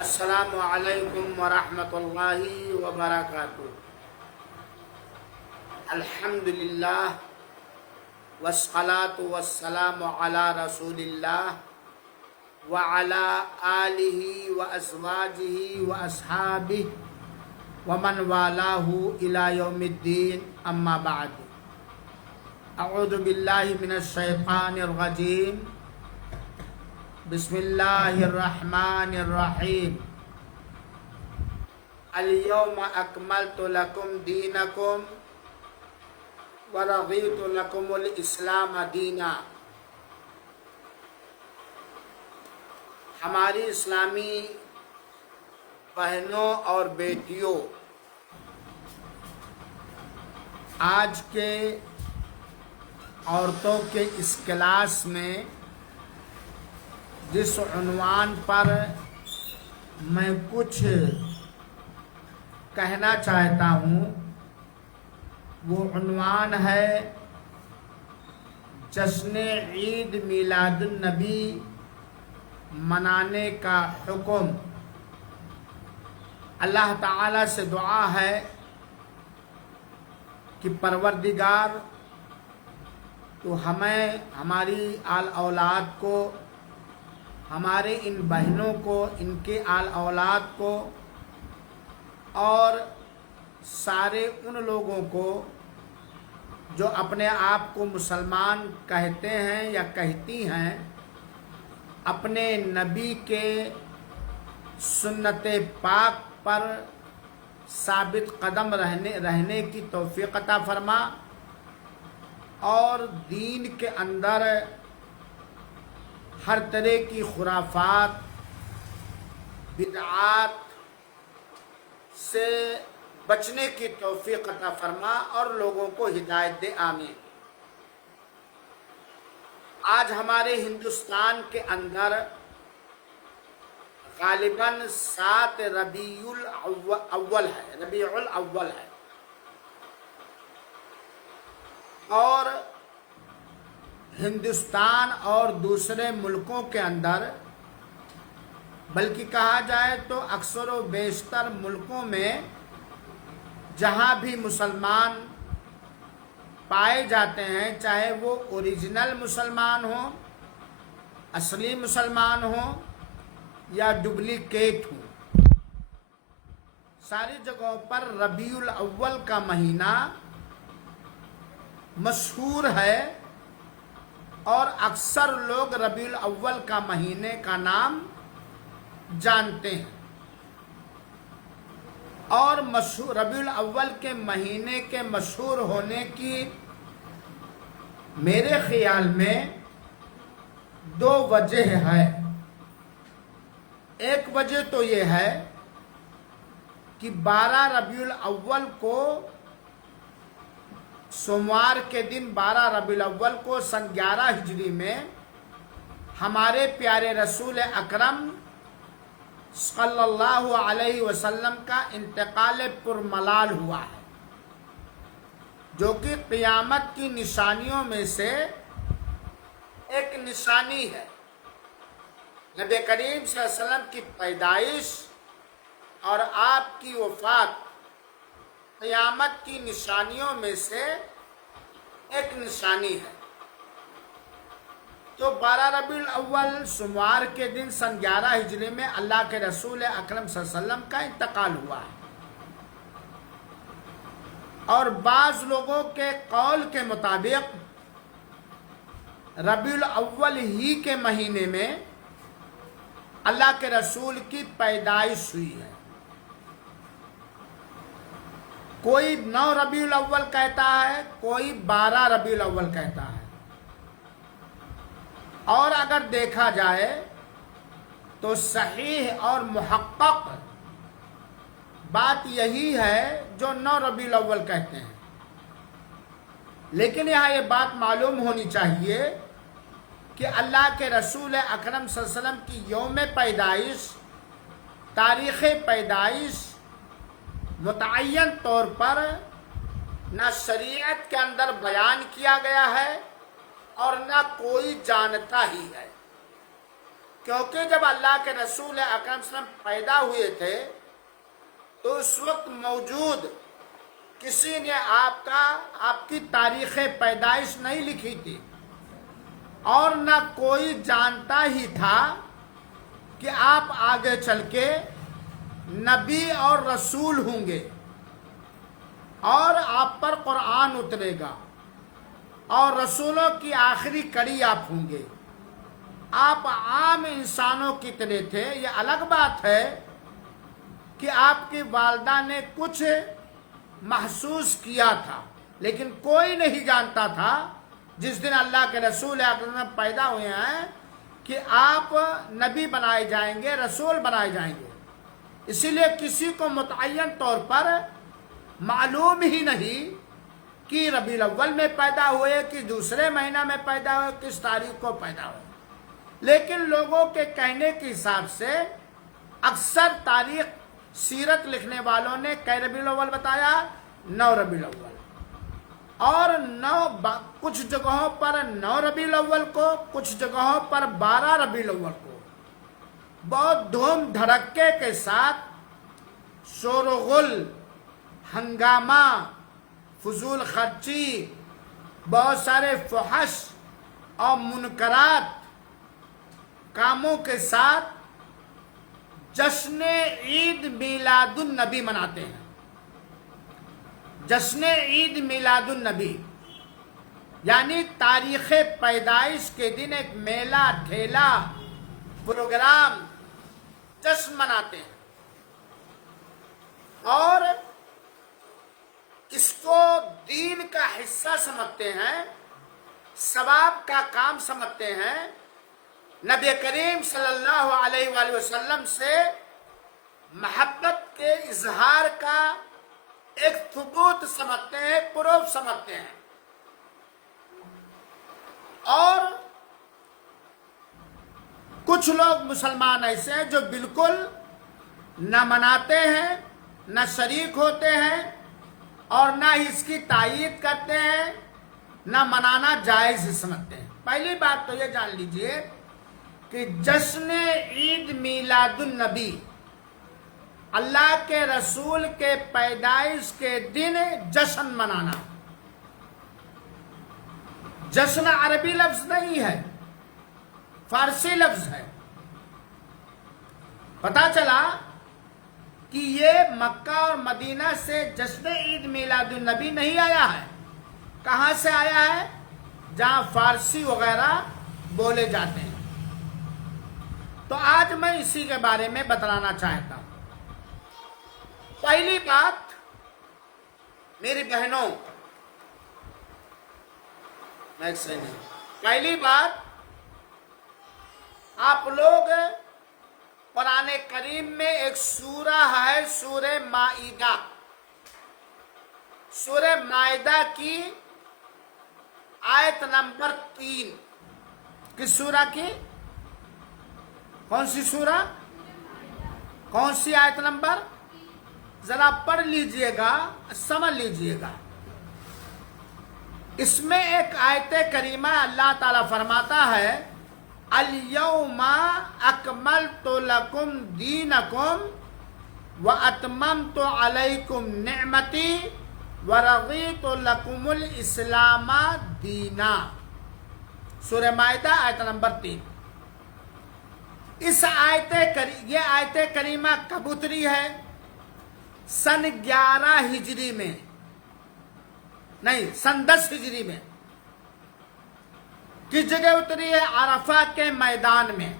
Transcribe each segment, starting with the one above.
السلام علیکم ورحمۃ اللہ وبرکاتہ۔ الحمدللہ والصلاة والسلام علی رسول اللہ وعلی آلہ وازواجہ واصحابہ ومن والاہ الی یوم الدین، اما بعد۔ اعوذ باللہ من الشیطان الرجیم، بسم اللہ الرحمن الرحیم۔ الیوم اکملت لکم دینکم ورضیت لکم الاسلام دینا۔ ہماری اسلامی بہنوں اور بیٹیوں، آج کے عورتوں کے اس کلاس میں جس عنوان پر میں کچھ کہنا چاہتا ہوں وہ عنوان ہے جشن عید میلاد النبی منانے کا حکم۔ اللہ تعالیٰ سے دعا ہے کہ پروردگار تو ہمیں، ہماری آل اولاد کو، ہمارے ان بہنوں کو، ان کے آل اولاد کو اور سارے ان لوگوں کو جو اپنے آپ کو مسلمان کہتے ہیں یا کہتی ہیں، اپنے نبی کے سنت پاک پر ثابت قدم رہنے کی توفیق عطا فرما، اور دین کے اندر ہر طرح کی خرافات، بدعات سے بچنے کی توفیق عطا فرما اور لوگوں کو ہدایت دے، آمین۔ آج ہمارے ہندوستان کے اندر غالباً 7 ربیع الاول ہے، اور ہندوستان اور دوسرے ملکوں کے اندر، بلکہ کہا جائے تو اکثر و بیشتر ملکوں میں جہاں بھی مسلمان پائے جاتے ہیں، چاہے وہ اوریجنل مسلمان ہوں، اصلی مسلمان ہوں یا ڈپلیکیٹ ہوں، ساری جگہوں پر ربیع الاول کا مہینہ مشہور ہے، اور اکثر لوگ ربیع الاول کا مہینے کا نام جانتے ہیں۔ اور ربیع الاول کے مہینے کے مشہور ہونے کی میرے خیال میں 2 وجہ ہے۔ ایک وجہ تو یہ ہے کہ 12 ربیع الاول کو، سوموار کے دن 12 ربیع الاول کو سن 11 ہجری میں ہمارے پیارے رسول اکرم صلی اللہ علیہ وسلم کا انتقال پرملال ہوا ہے، جو کہ قیامت کی نشانیوں میں سے ایک نشانی ہے۔ نبی کریم صلی اللہ علیہ وسلم کی پیدائش اور آپ کی وفات قیامت کی نشانیوں میں سے ایک نشانی ہے۔ تو 12 ربیع الاول سوموار کے دن سن 11 ہجری میں اللہ کے رسول اکرم صلی اللہ علیہ وسلم کا انتقال ہوا ہے، اور بعض لوگوں کے قول کے مطابق ربیع الاول ہی کے مہینے میں اللہ کے رسول کی پیدائش ہوئی ہے۔ کوئی 9 ربیع الاول کہتا ہے، کوئی 12 ربیع الاول کہتا ہے، اور اگر دیکھا جائے تو صحیح اور محقق بات یہی ہے جو 9 ربیع الاول کہتے ہیں۔ لیکن یہاں یہ بات معلوم ہونی چاہیے کہ اللہ کے رسول اکرم صلی اللہ علیہ وسلم کی یوم پیدائش، تاریخ پیدائش متعین طور پر نہ شریعت کے اندر بیان کیا گیا ہے اور نہ کوئی جانتا ہی ہے، کیونکہ جب اللہ کے رسول اکرم صلی اللہ علیہ وسلم پیدا ہوئے تھے تو اس وقت موجود کسی نے آپ کی تاریخ پیدائش نہیں لکھی تھی، اور نہ کوئی جانتا ہی تھا کہ آپ آگے چل کے نبی اور رسول ہوں گے اور آپ پر قرآن اترے گا اور رسولوں کی آخری کڑی آپ ہوں گے۔ آپ عام انسانوں کی طرح تھے۔ یہ الگ بات ہے کہ آپ کی والدہ نے کچھ محسوس کیا تھا، لیکن کوئی نہیں جانتا تھا جس دن اللہ کے رسول اکرم پیدا ہوئے ہیں کہ آپ نبی بنائے جائیں گے، رسول بنائے جائیں گے۔ اسی لیے کسی کو متعین طور پر معلوم ہی نہیں کہ ربیع الاول میں پیدا ہوئے کہ دوسرے مہینہ میں پیدا ہوئے، کس تاریخ کو پیدا ہوئے، لیکن لوگوں کے کہنے کے حساب سے اکثر تاریخ سیرت لکھنے والوں نے کئی ربیع الاول بتایا، 9 ربیع الاول، اور کچھ جگہوں پر 9 ربیع الاول کو، کچھ جگہوں پر 12 ربیع الاول کو بہت دھوم دھڑکے کے ساتھ شور و غل، ہنگامہ، فضول خرچی، بہت سارے فحش اور منکرات کاموں کے ساتھ جشن عید میلاد النبی مناتے ہیں۔ جشن عید میلاد النبی یعنی تاریخ پیدائش کے دن ایک میلہ، ٹھیلا، پروگرام، جشن مناتے ہیں، اور اس کو دین کا حصہ سمجھتے ہیں، ثواب کا کام سمجھتے ہیں، نبی کریم صلی اللہ علیہ وآلہ وسلم سے محبت کے اظہار کا ایک ثبوت سمجھتے ہیں، پروف سمجھتے ہیں۔ اور کچھ لوگ مسلمان ایسے ہیں جو بالکل نہ مناتے ہیں، نہ شریک ہوتے ہیں، اور نہ اس کی تائید کرتے ہیں، نہ منانا جائز ہی سمجھتے ہیں۔ پہلی بات تو یہ جان لیجئے کہ جشن عید میلاد النبی، اللہ کے رسول کے پیدائش کے دن جشن منانا، جشن عربی لفظ نہیں ہے، فارسی لفظ ہے۔ پتہ چلا کہ یہ مکہ اور مدینہ سے جشن عید میلاد النبی نہیں آیا ہے۔ کہاں سے آیا ہے؟ جہاں فارسی وغیرہ بولے جاتے ہیں۔ تو آج میں اسی کے بارے میں بتلانا چاہتا ہوں۔ پہلی بات میری بہنوں، پہلی بات، آپ لوگ قرآن کریم میں ایک سورہ ہے، سورہ مائدہ، سورہ مائدہ کی آیت نمبر 3۔ کس سورہ کی؟ کون سی سورہ؟ کون سی آیت نمبر؟ ذرا پڑھ لیجئے گا، سمجھ لیجئے گا۔ اس میں ایک آیت کریمہ اللہ تعالیٰ فرماتا ہے، الَّوْمَ أَكْمَلْتُ لَكُمْ دِينَكُمْ وَأَتْمَمْتُ عَلَيْكُمْ نِعْمَتِي وَرَضِيتُ لَكُمُ الْإِسْلَامَ دِينًا۔ سورہ مائدہ آیت نمبر 3۔ یہ آیت کریمہ کب اتری ہے؟ سن 11 ہجری میں، نہیں، سن 10 ہجری میں۔ کس جگہ اتری ہے؟ عرفہ کے میدان میں۔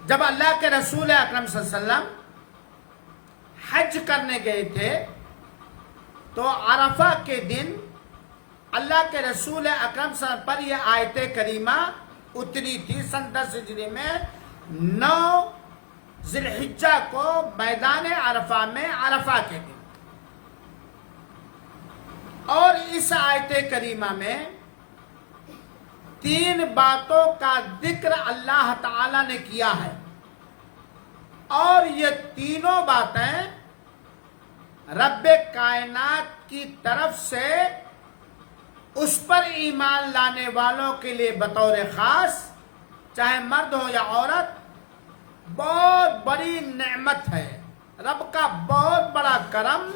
جب اللہ کے رسول اکرم صلی اللہ علیہ وسلم حج کرنے گئے تھے تو عرفہ کے دن اللہ کے رسول اکرم صلی اللہ علیہ وسلم پر یہ آیت کریمہ اتری تھی، سن 10 ہجری میں، 9 ذی الحجہ کو میدان عرفہ میں، عرفہ کے دن۔ اور اس آیت کریمہ میں 3 باتوں کا ذکر اللہ تعالی نے کیا ہے، اور یہ تینوں باتیں رب کائنات کی طرف سے اس پر ایمان لانے والوں کے لیے بطور خاص چاہے مرد ہو یا عورت، بہت بڑی نعمت ہے، رب کا بہت بڑا کرم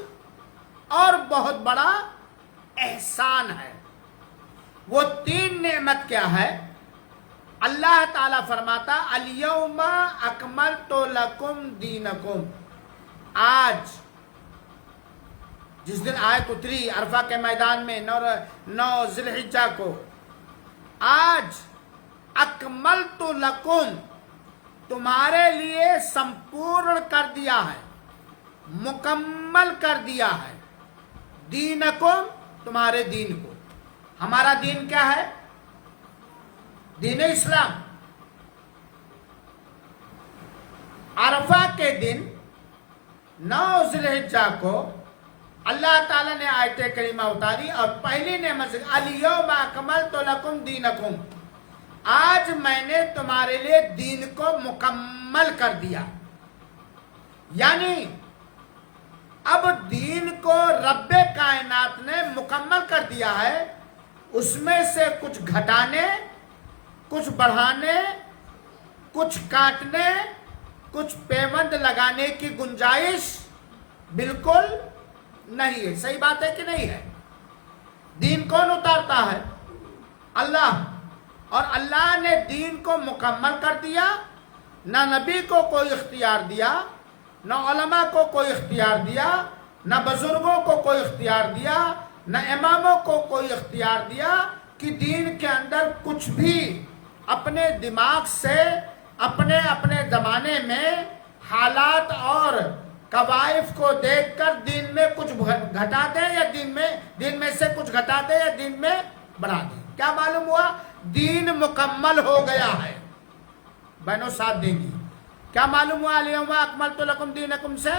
اور بہت بڑا احسان ہے۔ وہ تین نعمت کیا ہے؟ اللہ تعالیٰ فرماتا الیوم اکملت لکم دینکم، آج جس دن آیت اتری عرفہ کے میدان میں 9 ذی الحجہ کو، آج اکملت لکم، تمہارے لیے سمپورن کر دیا ہے، مکمل کر دیا ہے، دینکم، تمہارے دین کو۔ ہمارا دین کیا ہے؟ دین اسلام۔ عرفہ کے دن 9 ذی الحجہ کو اللہ تعالیٰ نے آیت کریمہ اتاری اور پہلی نعمت الیوم اکملت لکم دینکم، آج میں نے تمہارے لیے دین کو مکمل کر دیا۔ یعنی اب دین کو رب کائنات نے مکمل کر دیا ہے، اس میں سے کچھ گھٹانے، کچھ بڑھانے، کچھ کاٹنے، کچھ پیوند لگانے کی گنجائش بالکل نہیں ہے۔ صحیح بات ہے کہ نہیں ہے؟ دین کون اتارتا ہے؟ اللہ، اور اللہ نے دین کو مکمل کر دیا، نہ نبی کو کوئی اختیار دیا، نہ علماء کو کوئی اختیار دیا، نہ بزرگوں کو کوئی اختیار دیا، نہ اماموں کو کوئی اختیار دیا کہ دین کے اندر کچھ بھی اپنے دماغ سے اپنے زمانے میں حالات اور قوائف کو دیکھ کر دین میں کچھ گھٹا دیں یا دین میں سے کچھ گھٹا دیں یا دین میں بڑھا دیں۔ کیا معلوم ہوا؟ دین مکمل ہو گیا ہے۔ بہنوں ساتھ دیں گی؟ کیا معلوم ہوا الیوم اکملت لکم دینکم سے؟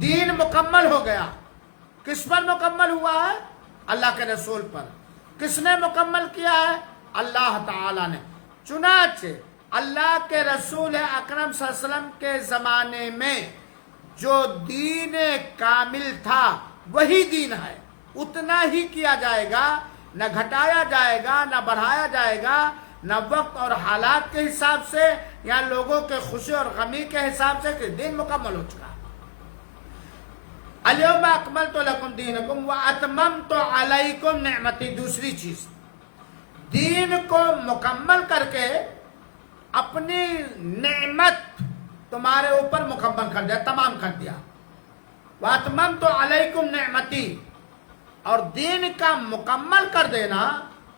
دین مکمل ہو گیا۔ کس پر مکمل ہوا ہے؟ اللہ کے رسول پر۔ کس نے مکمل کیا ہے؟ اللہ تعالیٰ نے۔ چنانچہ اللہ کے رسول اکرم صلی اللہ علیہ وسلم کے زمانے میں جو دین کامل تھا وہی دین ہے، اتنا ہی کیا جائے گا، نہ گھٹایا جائے گا، نہ بڑھایا جائے گا، نہ وقت اور حالات کے حساب سے یا لوگوں کے خوشی اور غمی کے حساب سے، کہ دین مکمل ہو چکا۔ الیوم اکملت لکم دینکم واتممت علیکم نعمتی، دوسری چیز، دین کو مکمل کر کے اپنی نعمت تمہارے اوپر مکمل کر دیا، تمام کر دیا۔ واتممت علیکم نعمتی، اور دین کا مکمل کر دینا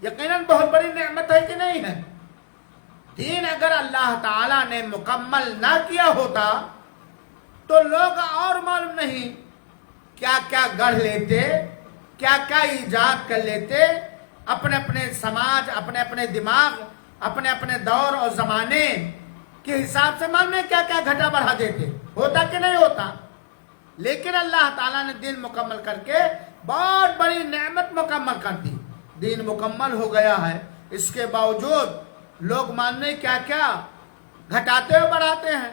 یقیناً بہت بڑی نعمت ہے کہ نہیں ہے؟ دین اگر اللہ تعالیٰ نے مکمل نہ کیا ہوتا تو لوگ اور معلوم نہیں کیا کیا گڑھ لیتے، کیا کیا ایجاد کر لیتے، اپنے اپنے سماج، اپنے اپنے دماغ، اپنے اپنے دور اور زمانے کے حساب سے معلوم ہے کیا کیا گھٹا بڑھا دیتے۔ ہوتا کہ نہیں ہوتا؟ لیکن اللہ تعالیٰ نے دین مکمل کر کے بہت بڑی نعمت مکمل کر دی۔ دین مکمل ہو گیا ہے، اس کے باوجود لوگ ماننے کیا کیا گھٹاتے اور بڑھاتے ہیں۔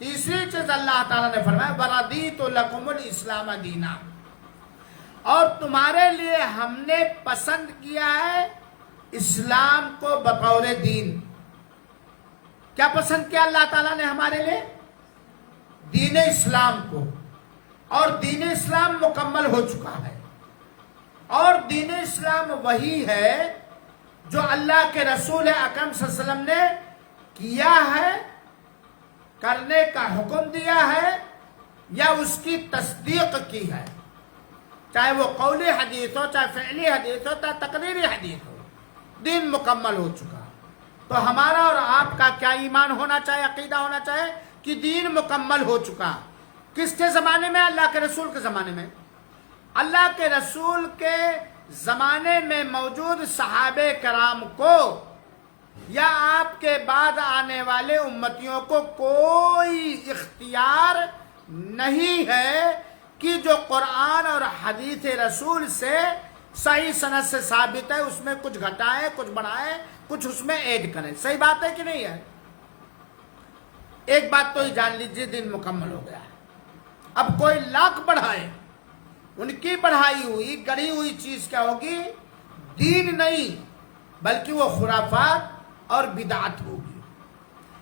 تیسری چیز اللہ تعالیٰ نے فرمایا وَرَضِيتُ لَكُمُ الْإِسْلَامَ دِينًا، اور تمہارے لیے ہم نے پسند کیا ہے اسلام کو بطور دین۔ کیا پسند کیا اللہ تعالیٰ نے ہمارے لیے؟ دین اسلام کو، اور دین اسلام مکمل ہو چکا ہے۔ اور دین اسلام وہی ہے جو اللہ کے رسول اکرم صلی اللہ علیہ وسلم نے کیا ہے، کرنے کا حکم دیا ہے، یا اس کی تصدیق کی ہے، چاہے وہ قولی حدیث ہو، چاہے فعلی حدیث ہو، چاہے تقریری حدیث ہو، دین مکمل ہو چکا۔ تو ہمارا اور آپ کا کیا ایمان ہونا چاہیے، عقیدہ ہونا چاہیے کہ دین مکمل ہو چکا۔ کس کے زمانے میں؟ اللہ کے رسول کے زمانے میں۔ اللہ کے رسول کے زمانے میں موجود صحابہ کرام کو یا آپ کے بعد آنے والے امتیوں کو کوئی اختیار نہیں ہے کہ جو قرآن اور حدیث رسول سے صحیح سند سے ثابت ہے اس میں کچھ گھٹائے، کچھ بڑھائے، کچھ اس میں ایڈ کریں۔ صحیح بات ہے کہ نہیں ہے؟ ایک بات تو ہی جان لیجیے، دین مکمل ہو گیا ہے۔ اب کوئی لاکھ بڑھائے، ان کی بڑھائی ہوئی گڑھی ہوئی چیز کیا ہوگی؟ دین نہیں، بلکہ وہ خرافات اور بدعت ہوگی۔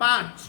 5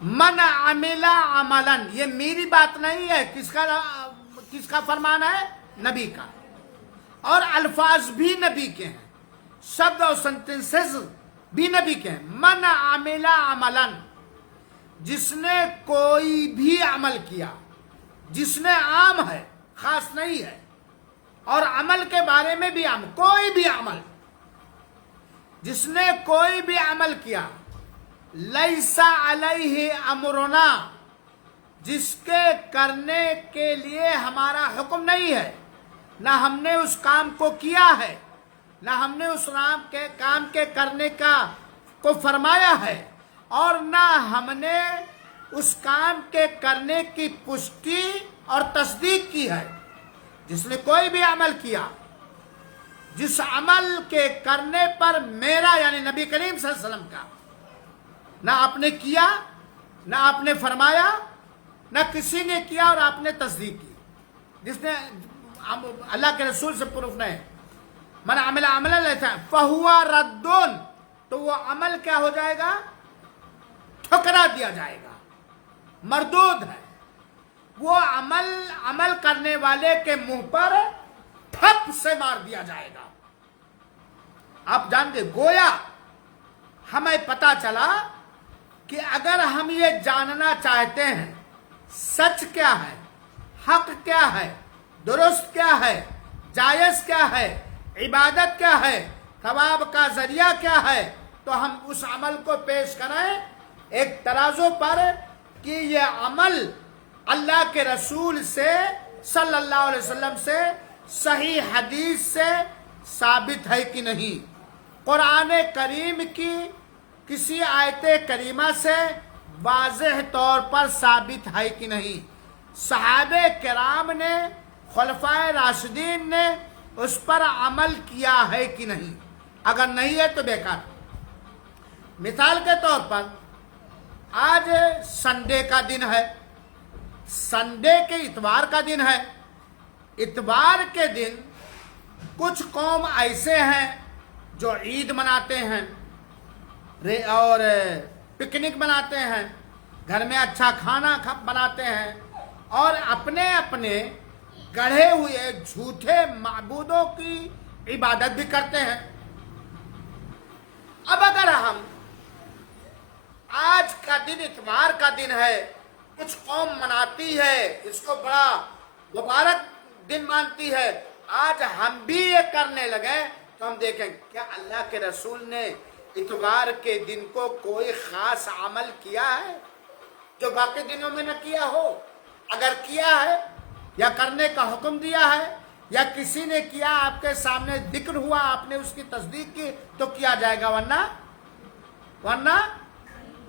من عملا عملن، یہ میری بات نہیں ہے، کس کا فرمان ہے؟ نبی کا، اور الفاظ بھی نبی کے ہیں، شبد اور سینٹنسز بھی نبی کے ہیں۔ من عملا عملن، جس نے کوئی بھی عمل کیا، جس نے عام ہے، خاص نہیں ہے، اور عمل کے بارے میں بھی عام، کوئی بھی عمل، جس نے کوئی بھی عمل کیا، لیسا علیہ امرنا، جس کے کرنے کے لیے ہمارا حکم نہیں ہے، نہ ہم نے اس کام کو کیا ہے، نہ ہم نے اس کام کے کرنے کو فرمایا ہے، اور نہ ہم نے اس کام کے کرنے کی پشٹی اور تصدیق کی ہے۔ جس نے کوئی بھی عمل کیا، جس عمل کے کرنے پر میرا یعنی نبی کریم صلی اللہ علیہ وسلم کا نہ آپ نے کیا، نہ آپ نے فرمایا، نہ کسی نے کیا اور آپ نے تصدیق کی، جس نے اللہ کے رسول سے پروف نہیں، من عمل عملا لیتا فہوا ردون، تو وہ عمل کیا ہو جائے گا؟ ٹھکرا دیا جائے گا، مردود ہے۔ وہ عمل کرنے والے کے منہ پر تھپ سے مار دیا جائے گا۔ آپ جانتے، گویا ہمیں پتا چلا کہ اگر ہم یہ جاننا چاہتے ہیں سچ کیا ہے، حق کیا ہے، درست کیا ہے، جائز کیا ہے، عبادت کیا ہے، ثواب کا ذریعہ کیا ہے، تو ہم اس عمل کو پیش کریں ایک ترازو پر کہ یہ عمل اللہ کے رسول سے صلی اللہ علیہ وسلم سے صحیح حدیث سے ثابت ہے کہ نہیں، قرآن کریم کی کسی آیت کریمہ سے واضح طور پر ثابت ہے کہ نہیں، صحابہ کرام نے، خلفائے راشدین نے اس پر عمل کیا ہے کہ نہیں۔ اگر نہیں ہے تو بیکار۔ مثال کے طور پر آج سنڈے کا دن ہے، سنڈے کے اتوار کا دن ہے، اتوار کے دن کچھ قوم ایسے ہیں جو عید مناتے ہیں اور پکنک مناتے ہیں، گھر میں اچھا کھانا بناتے ہیں، اور اپنے اپنے گڑھے ہوئے جھوٹے معبودوں کی عبادت بھی کرتے ہیں۔ اب اگر ہم آج کا دن اتوار کا دن ہے، کچھ قوم مناتی ہے، اس کو بڑا مبارک دن مانتی ہے، آج ہم بھی یہ کرنے لگے تو ہم دیکھیں کیا اللہ کے رسول نے اتوار کے دن کو کوئی خاص عمل کیا ہے جو باقی دنوں میں نہ کیا ہو؟ اگر کیا ہے یا کرنے کا حکم دیا ہے یا کسی نے کیا، آپ کے سامنے ذکر ہوا، آپ نے اس کی تصدیق کی تو کیا جائے گا، ورنہ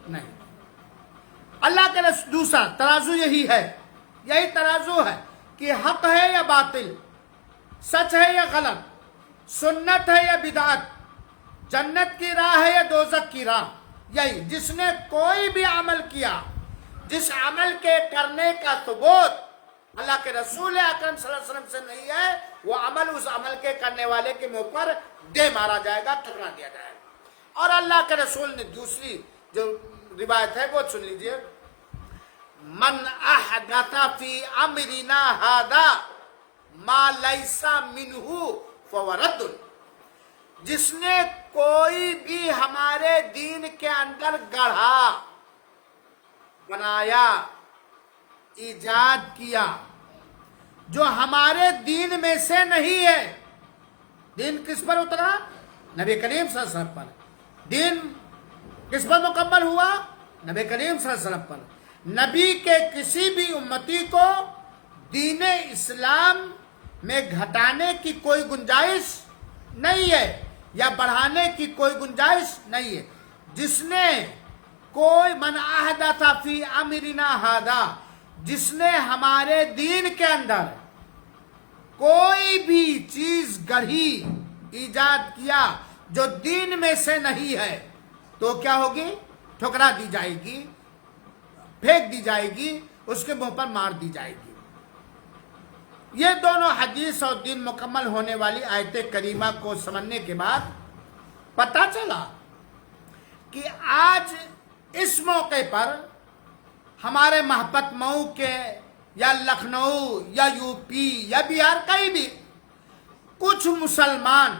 نہیں۔ اللہ کے رسول دوسرا ترازو یہی ترازو ہے کہ حق ہے یا باطل، سچ ہے یا غلط، سنت ہے یا بدعت، جنت کی راہ ہے یا دوزخ کی راہ۔ یہی جس نے کوئی بھی عمل کیا، جس عمل کے کرنے کا ثبوت اللہ کے رسول اکرم صلی اللہ علیہ وسلم سے نہیں ہے، وہ عمل اس عمل کے کرنے والے کے منہ پر دے مارا جائے گا، ٹھکرا دیا جائے گا۔ اور اللہ کے رسول نے دوسری جو روایت ہے وہ سن لیجئے، من احدث فی امرنا ھذا ما لیس منہ فہو رد، جس نے کوئی بھی ہمارے دین کے اندر گڑھا، بنایا، ایجاد کیا جو ہمارے دین میں سے نہیں ہے۔ دین کس پر اترا؟ نبی کریم صلی اللہ علیہ وسلم پر۔ دین کس پر مکمل ہوا؟ نبی کریم صلی اللہ علیہ وسلم پر۔ نبی کے کسی بھی امتی کو دین اسلام میں گھٹانے کی کوئی گنجائش نہیں ہے یا بڑھانے کی کوئی گنجائش نہیں ہے۔ جس نے کوئی من احدث فی امرنا ھذا، جس نے ہمارے دین کے اندر کوئی بھی چیز گڑھی، ایجاد کیا جو دین میں سے نہیں ہے، تو کیا ہوگی؟ ٹھکرا دی جائے گی، پھینک دی جائے گی، اس کے منہ پر مار دی جائے گی۔ یہ دونوں حدیث اور دین مکمل ہونے والی آیت کریمہ کو سمجھنے کے بعد پتہ چلا کہ آج اس موقع پر ہمارے محبت مئو کے یا لکھنؤ یا یو پی یا بہار کہیں بھی کچھ مسلمان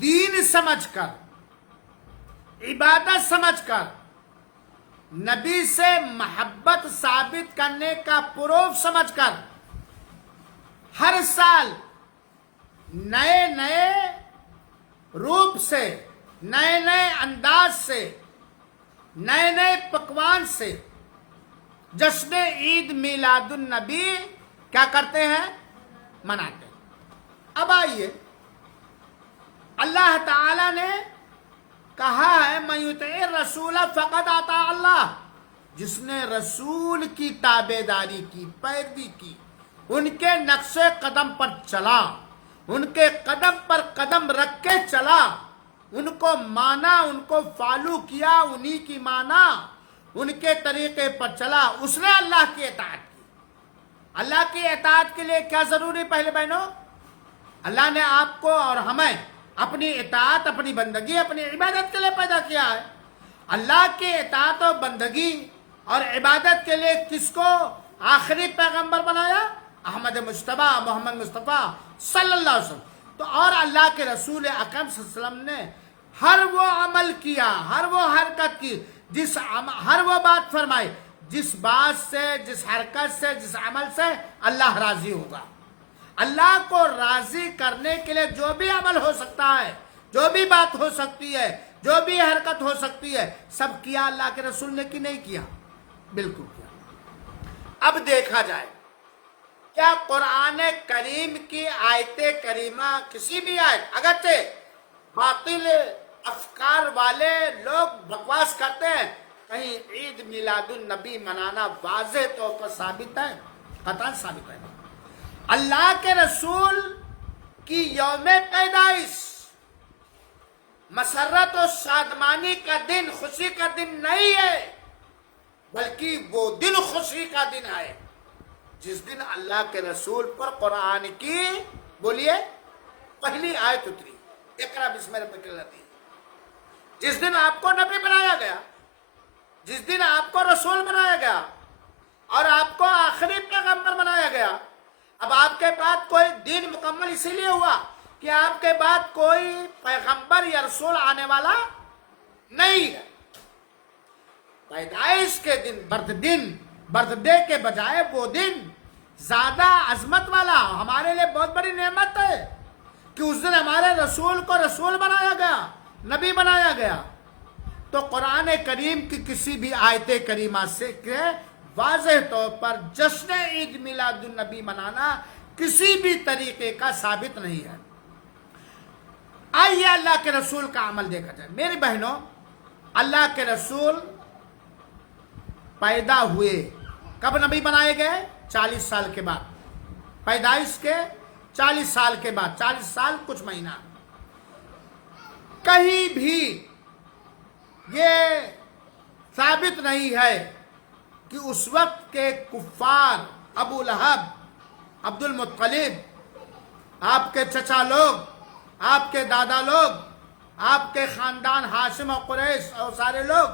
دین سمجھ کر عبادت سمجھ کر نبی سے محبت ثابت کرنے کا پروف سمجھ کر ہر سال نئے نئے روپ سے نئے نئے انداز سے نئے نئے پکوان سے جشن عید میلاد النبی کیا کرتے ہیں؟ مناتے ہیں۔ اب آئیے اللہ تعالی نے کہا ہے من یطع الرسول فقد اطاع اللہ، جس نے رسول کی تابعداری کی، پیروی کی، ان کے نقش قدم پر چلا، ان کے قدم پر قدم رکھ کے چلا، ان کو مانا، ان کو فالو کیا، انہی کی مانا، ان کے طریقے پر چلا، اس نے اللہ کی اطاعت کی۔ اللہ کی اطاعت کے لیے کیا ضروری؟ پہلے بہنوں، اللہ نے آپ کو اور ہمیں اپنی اطاعت، اپنی بندگی، اپنی عبادت کے لیے پیدا کیا ہے۔ اللہ کی اطاعت و بندگی اور عبادت کے لیے کس کو آخری پیغمبر بنایا؟ احمد مصطفیٰ، محمد مصطفیٰ صلی اللہ علیہ وسلم۔ تو اور اللہ کے رسول اکرم صلی اللہ علیہ وسلم نے ہر وہ عمل کیا، ہر وہ حرکت کی، ہر وہ بات فرمائی جس بات سے، جس حرکت سے، جس عمل سے اللہ راضی ہوگا۔ اللہ کو راضی کرنے کے لیے جو بھی عمل ہو سکتا ہے، جو بھی بات ہو سکتی ہے، جو بھی حرکت ہو سکتی ہے، سب کیا اللہ کے رسول نے، کی نہیں کیا؟ بالکل کیا۔ اب دیکھا جائے کیا قرآن کریم کی آیت کریمہ، کسی بھی آیت، اگرچہ باطل افکار والے لوگ بکواس کرتے ہیں، کہیں عید میلاد النبی منانا واضح طور پر ثابت ہے؟ قطعاً ثابت ہے۔ اللہ کے رسول کی یوم پیدائش مسرت و شادمانی کا دن، خوشی کا دن نہیں ہے، بلکہ وہ دن خوشی کا دن ہے جس دن اللہ کے رسول پر قرآن کی، بولیے، پہلی آیت اتری، اقرا بسم ربک الذی، جس دن آپ کو نبی بنایا گیا، جس دن آپ کو رسول بنایا گیا اور آپ کو آخری پیغمبر بنایا گیا۔ اب آپ کے بعد کوئی دین مکمل اسی لیے ہوا کہ آپ کے بعد کوئی پیغمبر یا رسول آنے والا نہیں ہے۔ پیدائش کے دن، برتھ ڈے کے بجائے وہ دن زیادہ عظمت والا، ہمارے لیے بہت بڑی نعمت ہے کہ اس دن ہمارے رسول کو رسول بنایا گیا، نبی بنایا گیا۔ تو قرآن کریم کی کسی بھی آیت کریمہ سے کہ واضح طور پر جشن عید میلاد النبی منانا کسی بھی طریقے کا ثابت نہیں ہے۔ آئیے اللہ کے رسول کا عمل دیکھا جائے۔ میری بہنوں، اللہ کے رسول پیدا ہوئے، کب نبی بنائے گئے؟ 40 سال کے بعد، پیدائش کے 40 سال کے بعد، 40 سال کچھ مہینہ۔ کہیں بھی یہ ثابت نہیں ہے کہ اس وقت کے کفار، ابو لہب، عبد المطلب، آپ کے چچا لوگ، آپ کے دادا لوگ، آپ کے خاندان ہاشم و قریش اور سارے لوگ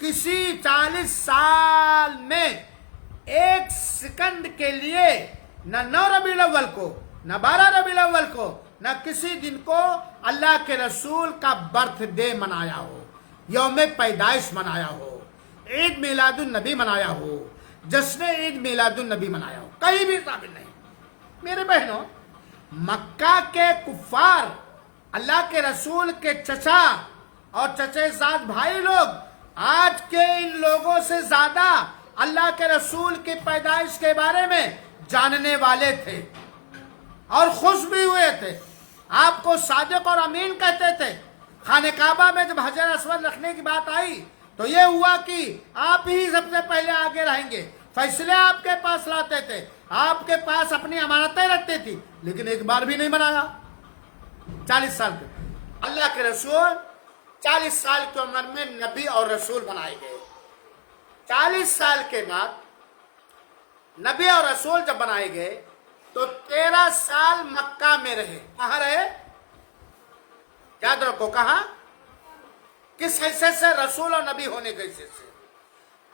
کسی 40 سال میں ایک سیکنڈ کے لیے نہ 9 ربیع الاول کو، نہ 12 ربیع الاول کو، نہ کسی دن کو اللہ کے رسول کا برتھ ڈے منایا ہو، یوم پیدائش منایا ہو، عید میلاد النبی منایا ہو، جشن عید میلاد النبی منایا ہو، کہیں بھی ثابت نہیں۔ میرے بہنوں، مکہ کے کفار، اللہ کے رسول کے چچا اور چچے زاد بھائی لوگ آج کے ان لوگوں سے زیادہ اللہ کے رسول کی پیدائش کے بارے میں جاننے والے تھے اور خوش بھی ہوئے تھے، آپ کو صادق اور امین کہتے تھے۔ خانہ کعبہ میں جب حجر اسود رکھنے کی بات آئی تو یہ ہوا کہ آپ ہی سب سے پہلے آگے رہیں گے، فیصلے آپ کے پاس لاتے تھے، آپ کے پاس اپنی امانتیں رکھتے تھی، لیکن ایک بار بھی نہیں بنایا۔ 40 سال کے اللہ کے رسول 40 سال کی عمر میں نبی اور رسول بنائے گئے۔ 40 سال کے بعد نبی اور رسول جب بنائے گئے تو 13 سال مکہ میں رہے۔ کہاں رہے؟ یاد رکھو، کہاں؟ کس حیثیت سے؟ رسول اور نبی ہونے کے حیثیت سے۔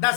10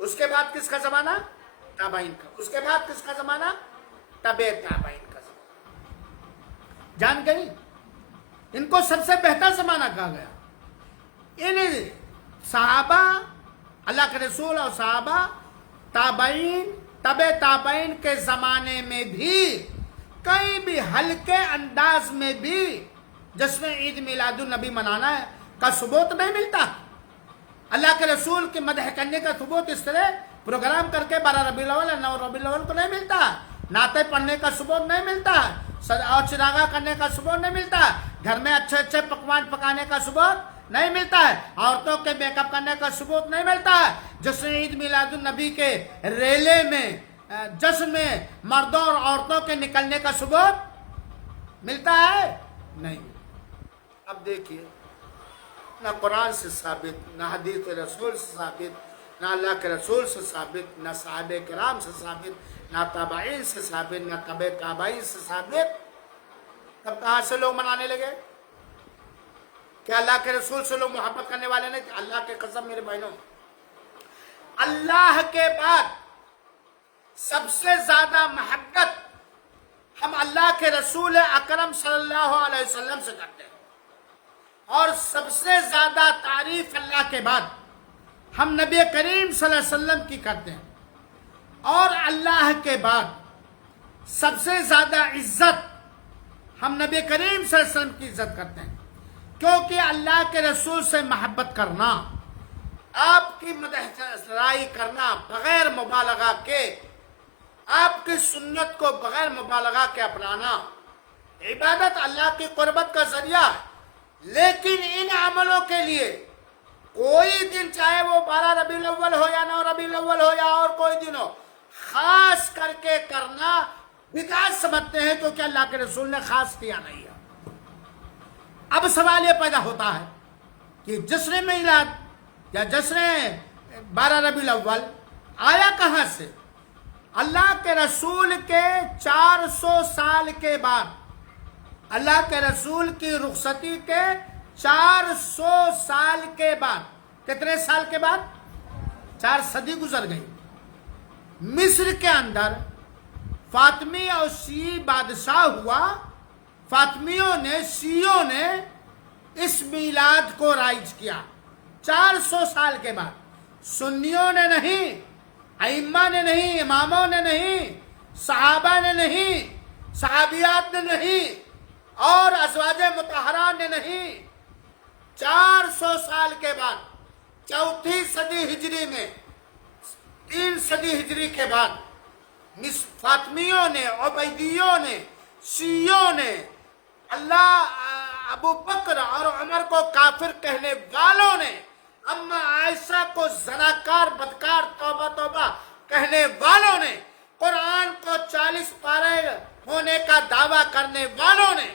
اس کے بعد کس کا زمانہ؟ تابعین کا. اس کے بعد کس کا زمانہ؟ تابع تابعین کا زمانہ. جان گئی؟ ان کو سب سے بہتر زمانہ کہا گیا. ان صحابہ اللہ کے رسول اور صحابہ تابعین تابع تابعین کے زمانے میں بھی کئی بھی ہلکے انداز میں بھی جشن عید میلاد النبی منانا ہے کا ثبوت نہیں ملتا. اللہ کے رسول کی مدح کرنے کا ثبوت اس طرح پروگرام کر کے 12 ربیع الاول 9 ربیع الاول کو نہیں ملتا. نعتیں پڑھنے کا ثبوت نہیں ملتا اور چراغاں کرنے کا ثبوت نہیں ملتا. گھر میں اچھے اچھے پکوان پکانے کا ثبوت نہیں ملتا ہے. عورتوں کے میک اپ کرنے کا ثبوت نہیں ملتا ہے. جشن عید میلاد النبی کے ریلے میں جشن میں مردوں اور عورتوں کے نکلنے کا ثبوت ملتا ہے؟ نہیں. اب دیکھیے نہ قرآن سے ثابت، نہ حدیث رسول سے ثابت، نہ اللہ کے رسول سے ثابت، نہ صحابہ کرام سے ثابت، نہ تابعین سے ثابت، نہ تابع تابعین سے ثابت. تب کہاں سے لوگ منانے لگے؟ کیا اللہ کے رسول سے لوگ محبت کرنے والے نہیں تھے؟ اللہ کے قسم میرے بہنوں، اللہ کے بعد سب سے زیادہ محبت ہم اللہ کے رسول اکرم صلی اللہ علیہ وسلم سے کرتے ہیں، اور سب سے زیادہ تعریف اللہ کے بعد ہم نبی کریم صلی اللہ علیہ وسلم کی کرتے ہیں، اور اللہ کے بعد سب سے زیادہ عزت ہم نبی کریم صلی اللہ علیہ وسلم کی عزت کرتے ہیں. کیونکہ اللہ کے رسول سے محبت کرنا، آپ کی مدح سرائی کرنا بغیر مبالغہ کے، آپ کی سنت کو بغیر مبالغہ کے اپنانا عبادت اللہ کی قربت کا ذریعہ ہے. لیکن ان عملوں کے لیے کوئی دن، چاہے وہ 12 ربیع الاول ہو یا 9 ربیع الاول ہو یا اور کوئی دن ہو، خاص کر کے کرنا بدعت سمجھتے ہیں، کیونکہ اللہ کے رسول نے خاص کیا نہیں ہے. اب سوال یہ پیدا ہوتا ہے کہ جشن میلاد یا جشن 12 ربیع الاول آیا کہاں سے؟ اللہ کے رسول کے 400 سال کے بعد، اللہ کے رسول کی رخصتی کے 400 سال کے بعد، کتنے سال کے بعد؟ 4 صدی گزر گئی. مصر کے اندر فاطمی اور شیعی بادشاہ ہوا. فاطمیوں نے، شیعوں نے اس میلاد کو رائج کیا 400 سال کے بعد. سنیوں نے نہیں، ائمہ نے نہیں، اماموں نے نہیں، صحابہ نے نہیں، صحابیات نے نہیں، اور ازواج مطہرات نے نہیں. 400 سال کے بعد، چوتھی صدی ہجری میں، 3 صدی ہجری کے بعد فاطمیوں نے، عبیدیوں نے، شیعوں نے اللہ ابو بکر اور عمر کو کافر کہنے والوں نے، اما عائشہ کو زناکار بدکار توبہ توبہ کہنے والوں نے، قرآن کو 40 پارے ہونے کا دعویٰ کرنے والوں نے،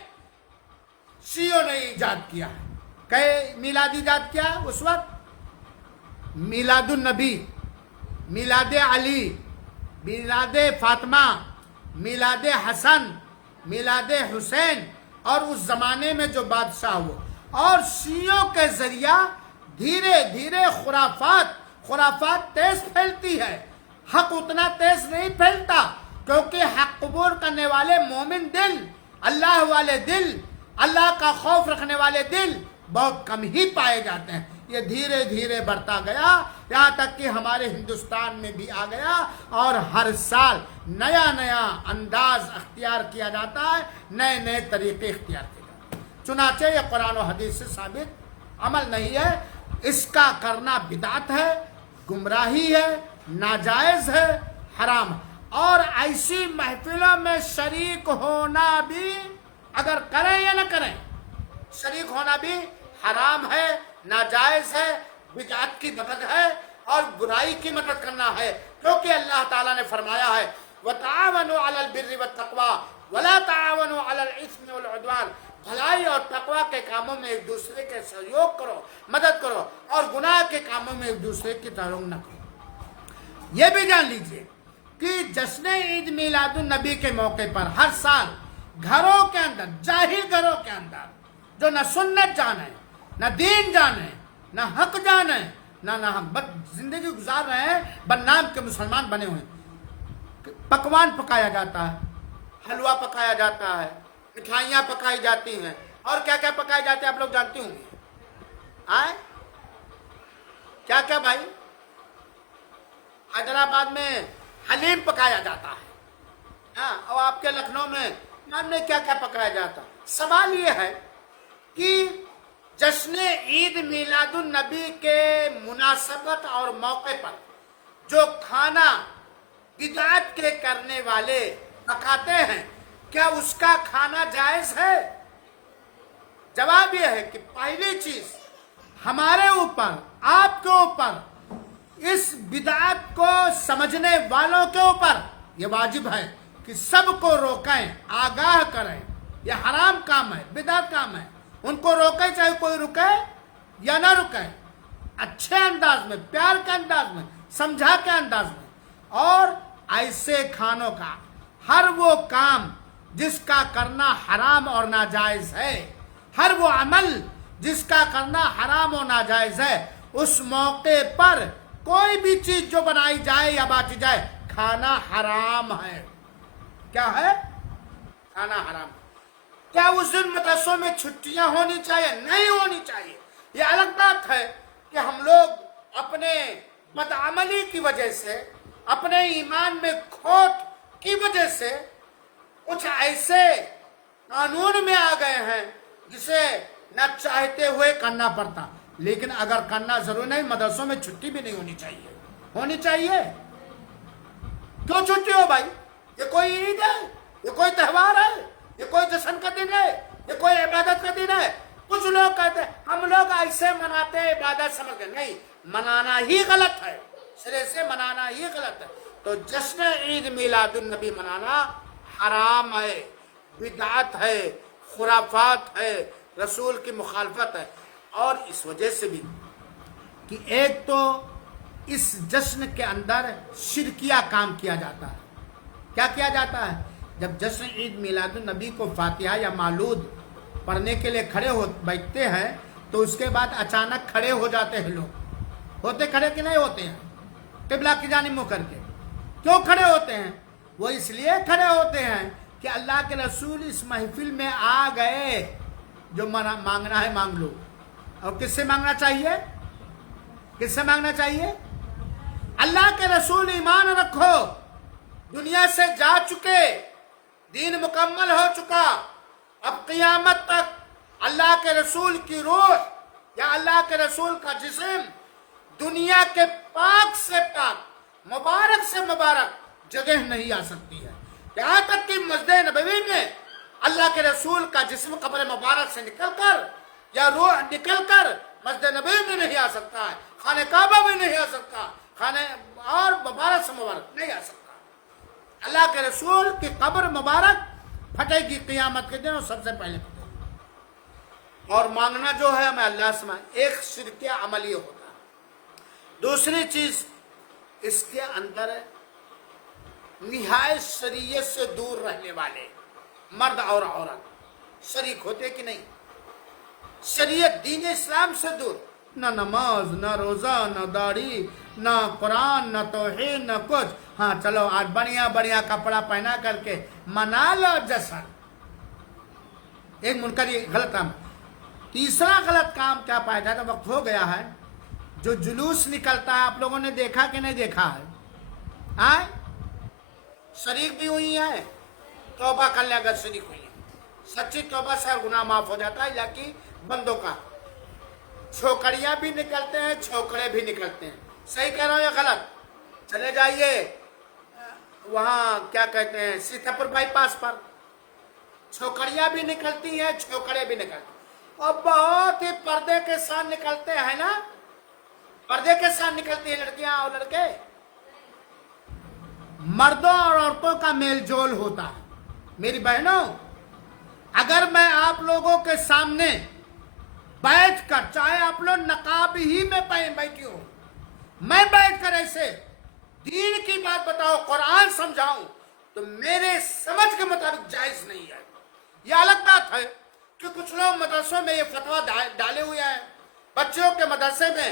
شیعوں نے ایجاد کیا ہے. کہ میلاد ایجاد کیا اس وقت؟ میلاد النبی، میلاد علی، میلاد فاطمہ، میلاد حسن، میلاد حسین، اور اس زمانے میں جو بادشاہ ہوا. اور شیعوں کے ذریعہ دھیرے دھیرے خرافات تیز پھیلتی ہے. حق اتنا تیز نہیں پھیلتا، کیونکہ حق قبول کرنے والے مومن دل، اللہ والے دل، اللہ کا خوف رکھنے والے دل بہت کم ہی پائے جاتے ہیں. یہ دھیرے دھیرے بڑھتا گیا، یہاں تک کہ ہمارے ہندوستان میں بھی آ گیا، اور ہر سال نیا نیا انداز اختیار کیا جاتا ہے، نئے نئے طریقے اختیار کیے جاتے ہیں. چنانچہ یہ قرآن و حدیث سے ثابت عمل نہیں ہے. اس کا کرنا بدعت ہے، گمراہی ہے، ناجائز ہے، حرام ہے. اور ایسی محفلوں میں شریک ہونا بھی، اگر کریں یا نہ کریں، شریک ہونا بھی حرام ہے، ناجائز ہے، بدعت کی مدد ہے، اور برائی کی مدد کرنا ہے. کیونکہ اللہ تعالیٰ نے فرمایا ہے وَتَعَاوَنُوا عَلَى الْبِرِّ وَالتَّقْوَى وَلَا تَعَاوَنُوا عَلَى الْإِثْمِ وَالْعُدْوَانِ. بھلائی اور تقوی کے کاموں میں ایک دوسرے کے سہیوگ کرو، مدد کرو، اور گناہ کے کاموں میں ایک دوسرے کی تعاون نہ کرو. یہ بھی جان لیجئے کہ جشن عید میلاد النبی کے موقع پر ہر سال گھروں کے اندر، جاہل گھروں کے اندر، جو نہ سنت جانے، نہ دین جانے، نہ حق جانے، نہ ہم بس زندگی گزار رہے ہیں، بدنام کے مسلمان بنے ہوئے ہیں۔ پکوان پکایا جاتا ہے، حلوہ پکایا جاتا ہے، مٹھائیاں پکائی جاتی ہیں، اور کیا کیا پکائے جاتے ہیں آپ لوگ جانتے ہوں گے؟ کیا کیا بھائی؟ حیدرآباد میں حلیم پکایا جاتا ہے، اور آپ کے لکھنؤ میں نے کیا کیا پکایا جاتا ہے۔ سوال یہ ہے کہ جشن عید میلاد النبی کے مناسبت اور موقع پر جو کھانا بدعت کے کرنے والے پکاتے ہیں، کیا اس کا کھانا جائز ہے؟ جواب یہ ہے کہ پہلی چیز ہمارے اوپر، آپ کے اوپر، اس بدعت کو سمجھنے والوں کے اوپر یہ واجب ہے کہ سب کو روکیں، آگاہ کریں۔ یہ حرام کام ہے، بدعت کام ہے، ان کو روکیں، چاہے کوئی رکے یا نہ رکے، اچھے انداز میں، پیار کے انداز میں، سمجھا کے انداز میں۔ اور ایسے کھانوں کا ہر وہ کام جس کا کرنا حرام اور ناجائز ہے، ہر وہ عمل جس کا کرنا حرام اور ناجائز ہے، اس موقع پر کوئی بھی چیز جو بنائی جائے یا بانٹی جائے، کھانا حرام ہے۔ کیا ہے؟ کھانا حرام۔ کیا اس دن مدرسوں میں چھٹیاں ہونی چاہیے؟ نہیں ہونی چاہیے۔ یہ الگ بات ہے کہ ہم لوگ اپنے بدعملی کی وجہ سے، اپنے ایمان میں کھوٹ کی وجہ سے کچھ ایسے قانون میں آ گئے ہیں جسے نہ چاہتے ہوئے کرنا پڑتا، لیکن اگر کرنا ضروری نہیں، مدرسوں میں چھٹی بھی نہیں ہونی چاہیے۔ ہونی چاہیے؟ کیوں چھٹی ہو بھائی؟ یہ کوئی عید ہے؟ یہ کوئی تہوار ہے؟ یہ کوئی جشن کا دن ہے؟ یہ کوئی عبادت کا دن ہے؟ کچھ لوگ کہتے ہیں ہم لوگ ایسے مناتے ہیں، عبادت سمجھ کے۔ نہیں، منانا ہی غلط ہے، سرے سے منانا ہی غلط ہے۔ تو جشن عید میلاد النبی منانا حرام ہے، بدعت ہے، خرافات ہے، رسول کی مخالفت ہے۔ اور اس وجہ سے بھی کہ ایک تو اس جشن کے اندر شرکیہ کام کیا جاتا ہے۔ کیا کیا جاتا ہے؟ جب جشن عید میلاد النبی کو فاتحہ یا مولود پڑھنے کے لیے بیٹھتے ہیں تو اس کے بعد اچانک کھڑے ہو جاتے ہیں لوگ۔ ہوتے کھڑے کہ نہیں ہوتے ہیں؟ قبلہ کی جانب منہ کر کے۔ کیوں کھڑے ہوتے ہیں؟ وہ اس لیے کھڑے ہوتے ہیں کہ اللہ کے رسول اس محفل میں آ گئے، جو مانگنا ہے مانگ لو۔ اور کس سے مانگنا چاہیے؟ کس سے مانگنا چاہیے؟ اللہ کے رسول ایمان رکھو، دنیا سے جا چکے، دین مکمل ہو چکا، اب قیامت تک اللہ کے رسول کی روح یا اللہ کے رسول کا جسم دنیا کے پاک سے پاک، مبارک سے مبارک جگہ نہیں آ سکتی ہے۔ یہاں تک کہ مسجد نبوی میں اللہ کے رسول کا جسم قبر مبارک سے نکل کر یا روح نکل کر مسجد نبوی میں نہیں آ سکتا ہے، خانہ کعبہ میں نہیں آ سکتا، خانہ اور مبارک سے مبارک نہیں آ سکتا۔ اللہ کے رسول کی قبر مبارک پھٹے گی قیامت کے دن، اور سب سے پہلے پھٹے گی۔ اور مانگنا جو ہے ہمیں اللہ سے ایک شرکیہ عملی ہوتا ہے۔ دوسری چیز، اس کے اندر نہایت شریعت سے دور رہنے والے مرد اور عورت شریک ہوتے کہ نہیں؟ شریعت دین اسلام سے دور، نہ نماز، نہ روزہ، نہ داڑھی، نہ قرآن، نہ توحید، نہ کچھ۔ ہاں چلو آج بڑھیا بڑھیا کپڑا پہنا کر کے منا لو جشن۔ ایک منکر غلط کام۔ تیسرا غلط کام کیا پایا جاتا ہے؟ وقت ہو گیا ہے، جو جلوس نکلتا ہے، آپ لوگوں نے دیکھا کہ نہیں دیکھا ہے؟ شریک بھی ہوئی ہیں، توبہ کر لیں اگر شریک ہوئی ہیں، سچی توبہ سے گناہ معاف ہو جاتا ہے۔ یاکی بندوں کا چھوکریاں بھی نکلتے ہیں، چھوکرے بھی نکلتے ہیں۔ صحیح کہہ رہا ہوں یا غلط؟ چلے جائیے وہاں کیا کہتے ہیں سیتاپور بائی پاس پر، چھوکریاں بھی نکلتی ہیں، چھوکرے بھی نکلتے ہیں، اور بہت ہی پردے کے ساتھ نکلتے ہیں نا، پردے کے ساتھ نکلتی ہیں لڑکیاں اور لڑکے۔ مردوں اور عورتوں کا میل جول ہوتا ہے۔ میری بہنوں، اگر میں آپ لوگوں کے سامنے بیٹھ کر، چاہے آپ لوگ نقاب ہی میں بیٹھی ہو، میں بیٹھ کر ایسے دین کی بات بتاؤ، قرآن سمجھاؤں، تو میرے سمجھ کے مطابق جائز نہیں ہے۔ یہ الگ بات ہے کہ کچھ لوگ مدرسوں میں یہ فتویٰ ڈالے ہوئے ہیں، بچوں کے مدرسے میں